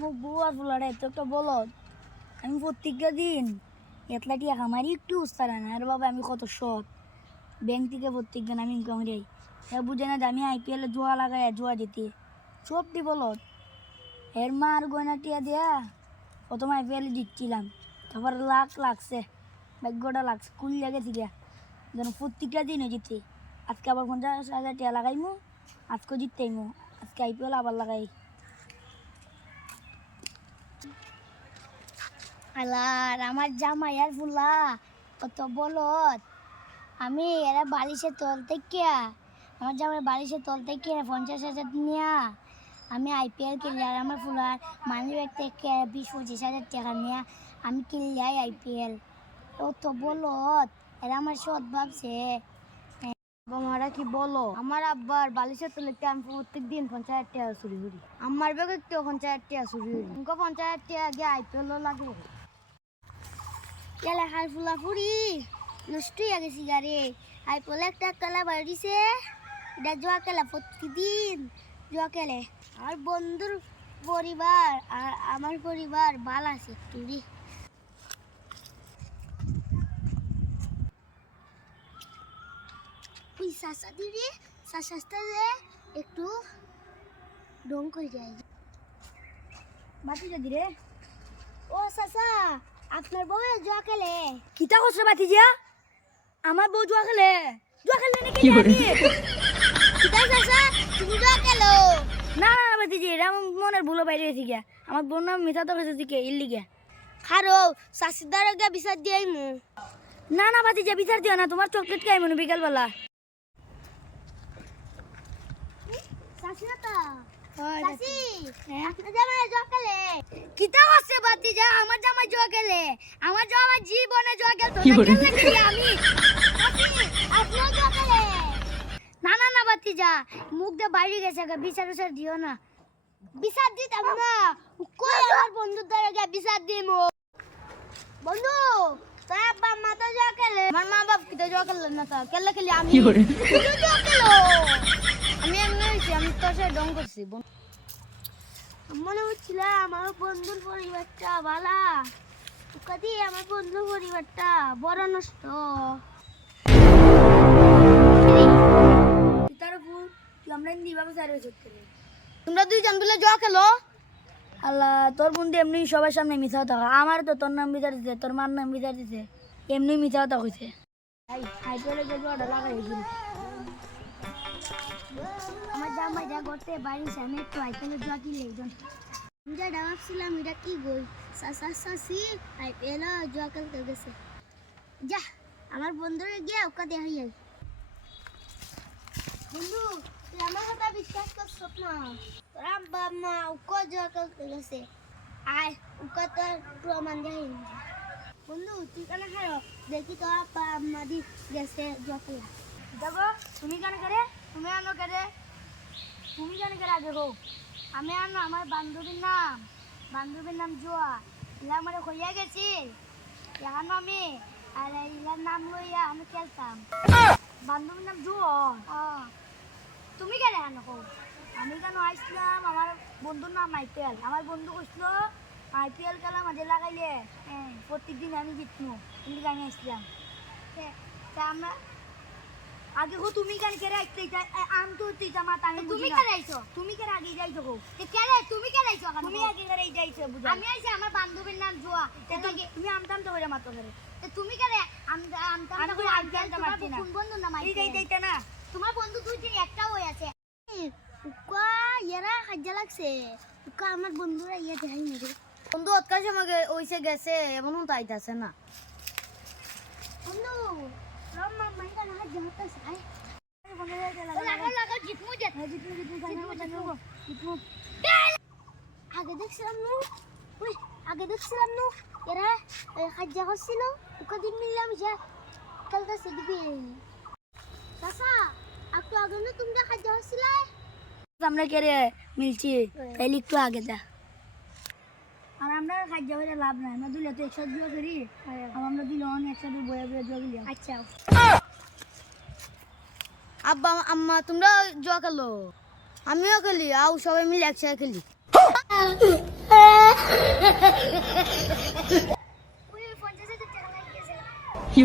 মোক বউ আর বলারে তো একটা বলত। আমি প্রত্যেকটা দিন এতলা টিয়া খামারি, একটু উস্তারা না। আর বাবা, আমি কত সৎ। ব্যাংক থেকে প্রত্যেক দিন আমি ইনকাম যাই হ্যাঁ বুঝে না আমি আইপিএলে জোয়া লাগাই জোয়া যেতে সব দি বলত। এর মা আর গয়না টিয়া দেয়া প্রথম আইপিএলে জিতছিলাম তারপর লাখ লাগছে, ভাগ্যটা লাগছে, কুল লাগে থেকে যেন প্রত্যেকটা দিনও জিতে। আজকে আবার পঞ্চাশ হাজার টিয়া লাগাইমু আজকে জিততেইমু আজকে আইপিএল আবার লাগাই। আলার আমার জামাই আর ফুলা কত বলত আমি এরা বালিশের তল থেকে আমার জামাই বালিশে তল থেকে পঞ্চাশ হাজার নিয়া আমি আইপিএল খেলি আর আমার ফুলার মানি ব্যাগ থেকে বিশ পঁচিশ হাজার টাকা নিয়ে আমি কিনে যাই আইপিএল কত বলত এরা আমার সৎ ভাবছে। বাবারা কি বলো? আমার আব্বার বালিশের তলেতে আমি প্রত্যেক দিন পঞ্চায়েত টাকা চুরি করি। আমার বেগে কেউ পঞ্চায়েত টাকা চুরি করি। উনকো পঞ্চায়েত টাকা গিয়ে আইপিএল লাগে। এলা হার ফুলা ফুরি নষ্ট হয়ে গেছি গাড়ি আইপিএল একটা খেলা বাড়িছে। এটা জোয়া খেলা প্রতিদিন, জোয়া খেলে। আমার বন্ধুর পরিবার, আর আমার পরিবার ভালো আছে তুই ওই সাসা দিদি সাসাস্তা যে একটু ডং করে যায়। বাতি যদি রে। আপনার বউ জুয়া খেলে। কিতা করছে বাতি যা আমার বউ জুয়া খেলে। জুয়া খেলে নাকি কিতা সাসা তুমি জুয়া খেলো? না না না বাতি এটা আমার মনের ভুলো বাইরে গেছি গিয়া। আমার বোন নাম মিথা তো গেছে দিকে ইল্লি গিয়া। খারো শাসিদার গিয়া বিচার দিয়াই মু না না বাতি যা বিচার দিও না তোমার চকলেট খাই মনে বিকাল বেলা শাসিনাতা শাসি আপনার জামাই জোয়া খেলে। কিতা হচ্ছে বাতি যা আমার জামাই খেলে আমার জামাই জীবনে জোয়া খেলতো না খেললে কি আমি? আপনিও জোয়া খেলে না না না বাতি যা মুখ দিয়ে বাইরে গেছে গা বিচার উচার দিও না। বিচার দিতাম না। কই আমার বন্ধুর দ্বারা গিয়ে বিচার দিম? বন্ধু তোর আব্বা মা তো জোয়া খেলে। আমার মা বাপ কিতে জোয়া খেললেন না তা? খেললে খেলি আমি। জোয়া খেলো? আমি এমনি হয়েছি আমি তোর সাথে ডং করছি মনে হচ্ছিল আমার বন্ধুর পরিবারটা ভালা। কাদি আমার বড় নষ্ট। তোমরা দুইজন মিলে জোয়া খেলো? আল্লাহ, তোর বন্ধু এমনি সবার সামনে মিথ্যা কথা আমার তো তোর নাম বিচার দিছে, তোর মার নাম বিচার দিছে। এমনি মিথ্যা কথা কইছে। আমার জামাই যা করতে বাড়ি আমি একটু কিনে একজন। আমি যা ভাবছিলাম এটা কি গই সাসা সাসি আইপিএল জোয়া খেলতে গেছে। যা, আমার বন্ধুরে গিয়ে ওকা দেখাই যাই বন্ধু, তুই আমার কথা বিশ্বাস করছ না? তোর আব্বা মা উকা জোয়া খেলতে গেছে। আয় উকা তোর প্রমাণ দেখাই বন্ধু, তুই কেন খারো দেখি তোর আব্বা, আম্মা দি গেছে জোয়া খেলা দেখো তুমি কেন করে? তুমি আনো করে? তুমি কেন করে আগে হোক আমি আনো আমার বান্ধবীর নাম বান্ধবীর নাম জোয়া। ইলা আমার হইয়া গেছি। এখন আমি আর ইলার নাম লইয়া আমি খেলতাম। বান্ধবীর নাম জুয়া? তুমি কেন আনো হোক আমি কেন আসলাম আমার বন্ধুর নাম আইপিএল আমার বন্ধু কইছিল আইপিএল খেলা মাঝে লাগাইলে হ্যাঁ। প্রত্যেকদিন আমি জিতমু। কিন্তু আমি আসলাম তা আমরা আগে গো তুমি কেন কেরে আইতে আম তো তুই জামা তাঙ্গে তুমি কেন আইছো? তুমি কেন আগে যাইছো গো। কেলে তুমি কেন আইছো এখন তুমি আগে করে যাইছো বুঝা। আমি আইছি আমার বান্ধবীর নাম জোয়া। তে তুমি- তুমি আমতাম তো করে মাত্র করে তে তুমি কেন আমটা আমি আমটা তো আইপিএল আইপিএল তোমার মারছি না। কোন বন্ধু নাম এই আইপিএল দেইতে না। তোমার বন্ধু দুই তিন একটাও হয়ে আছে। উকা ইয়ারা হাজ্জা লাগছে। উকা আমার বন্ধুরা ইয়া দেখাই না বন্ধু অতকার সময় গে- ওইসে গেছে এমনও তো আইতাছে না। বন্ধু আগে দেখছিলাম নু ওই আগে দেখছিলাম নু এরা হাজ্জা হচ্ছিল উকা দিন মিললাম যা খেলতেছে দিবি চাচা একটু আগে না তোমরা হাজ্জা হচ্ছিল আমরা কে রে? মিলছি। তাইলে একটু আগে যা। আর আমরা খাদ্য হয়ে লাভ নাই। আমরা দুলে তো একসাথে জুয়া করি। আর আমরা দুলে অনেক একসাথে বয়ে বয়ে খেলি আচ্ছা। আব্বা আম্মা তোমরা জুয়া খেলো? আমিও খেলি আউ সবাই মিলে একসাথে খেলি। কি